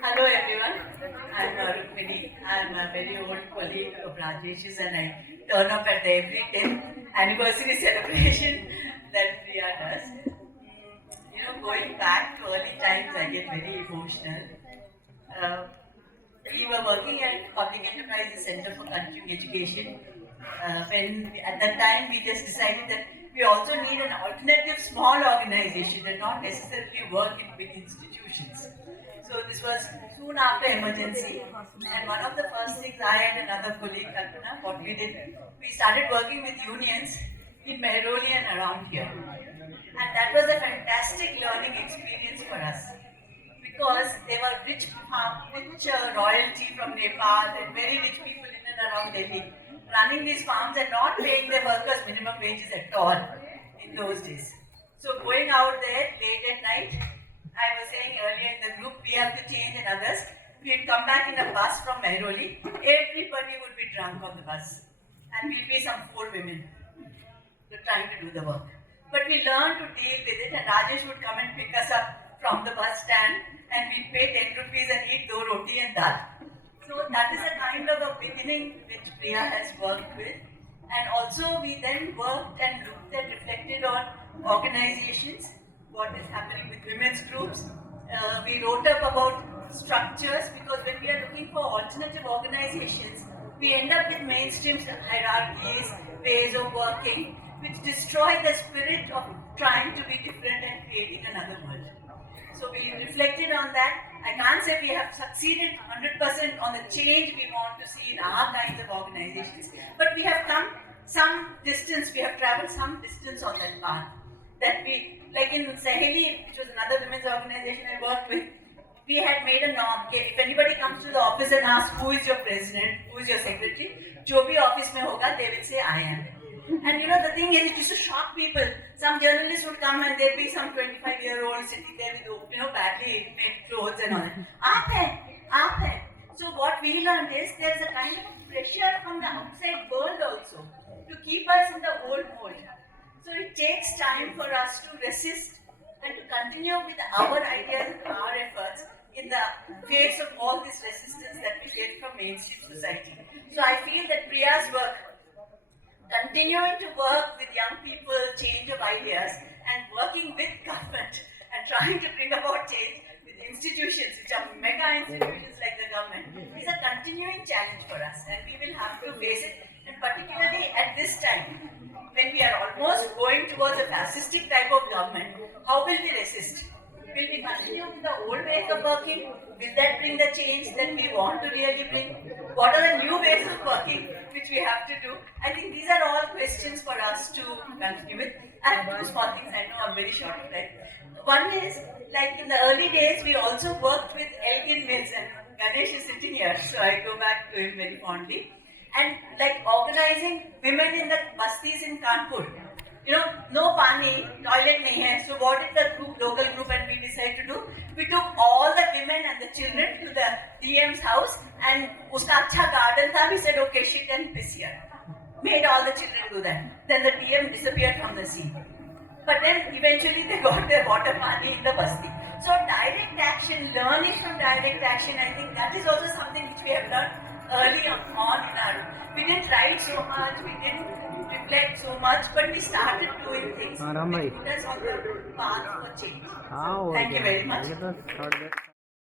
Hello everyone, I'm Rukmini. I'm a very old colleague of Rajesh's and I turn up at every 10th anniversary celebration that PRIA does. Going back to early times, I get very emotional. Uh, we were working at Public Enterprises Center for Continuing Education. When at that time we just decided that we also need an alternative small organization and not necessarily work in big institutions. So this was soon after emergency, and one of the first things I and another colleague, Kalpana, what we did, we started working with unions in Mehroli and around here. And that was a fantastic learning experience for us because they were rich royalty from Nepal and very rich people in and around Delhi running these farms and not paying their workers minimum wages at all in those days. So going out there late at night, I was saying earlier in the group, we have to change and others. We'd come back in a bus from Mehroli, everybody would be drunk on the bus and we'd be some 4 women trying to do the work. But we learned to deal with it and Rajesh would come and pick us up from the bus stand and we'd pay 10 rupees and eat 2 roti and dal. So that is a kind of a beginning which PRIA has worked with. And also we then worked and looked and reflected on organizations, what is happening with women's groups. We wrote up about structures because when we are looking for alternative organizations, we end up with mainstream hierarchies, ways of working, which destroy the spirit of trying to be different and creating another world. So we reflected on that. I can't say we have succeeded 100% on the change we want to see in our kinds of organizations, but we have come some distance, we have traveled some distance on that path. That we, like in Saheli, which was another women's organization I worked with, we had made a norm. Okay, if anybody comes to the office and asks who is your president, who is your secretary, jo bhi office mein hoga, they will say I am. And the thing is, it used to shock people. Some journalists would come and there'd be some 25-year-old sitting there with, badly made clothes and all that. Aap hai. So what we learned is there's a kind of pressure from the outside world also to keep us in the old mold. So it takes time for us to resist and to continue with our ideas and our efforts in the face of all this resistance that we get from mainstream society. So I feel that PRIA's work, continuing to work with young people, change of ideas, and working with government and trying to bring about change with institutions, which are mega institutions like the government, is a continuing challenge for us, and we will have to face it, and particularly at this time, when we are almost going towards a fascistic type of government, how will we resist? Will we continue with the old ways of working? Will that bring the change that we want to really bring? What are the new ways of working which we have to do? I think these are all questions for us to continue with. I have 2 small things, I know I'm very short of time. One is, like in the early days, we also worked with Elgin Mills, and Ganesh is sitting here, so I go back to him very fondly. And like organizing women in the bastis in Kanpur. No pani, toilet nahi hai. So what did the local group and we decided to do? We took all the women and the children to the DM's house and uska acha garden tha. We said, okay, shit and piss here. Made all the children do that. Then the DM disappeared from the scene. But then eventually they got their water pani in the basti. So direct action, learning from direct action, I think that is also something which we have learned early on in our. We didn't write so much, we didn't reflect so much, but we started doing things which put us on the path for change. Thank you very much.